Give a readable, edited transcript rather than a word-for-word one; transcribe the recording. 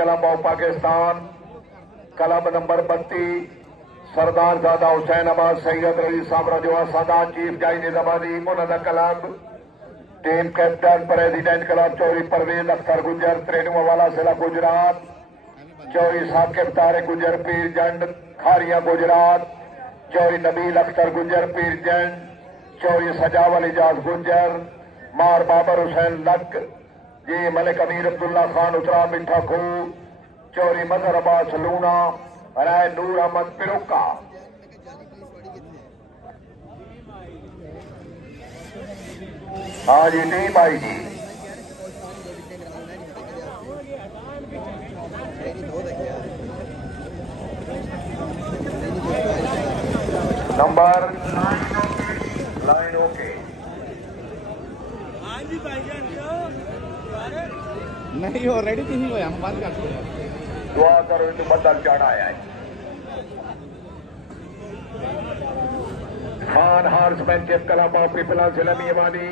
Club of Pakistan club number 32 Sardar Zada Hussain Abbas Syed रली साम्राज्य Sadat chief जाई निजामानी मुनदा club team captain president club Chaudhry Parvez Akhtar Gujjar training वाला जिला गुजरात चौरी साकिब तारिक गुजर पीर जंड खारिया गुजरात चौरी नबील अख्तर गुजर पीर जंड चौरी सजावल इजाज गुजर मार बाबर हुसैन लक जी मलिक अमीर अब्दुल्ला खान उतरा मिठा खू चौरी मजहर अब्बास लूना राय नूर अहमद पिरोका। हाँ जी टीम आई जी नंबर लाइन ओके नहीं ऑलरेडी नहीं हुआ, हम बंद करते हैं। दुआ करो तो बदल चढ़ाया है खान हार्समैनशिप क्लब ऑफ पीपल्स इस्लामी वाली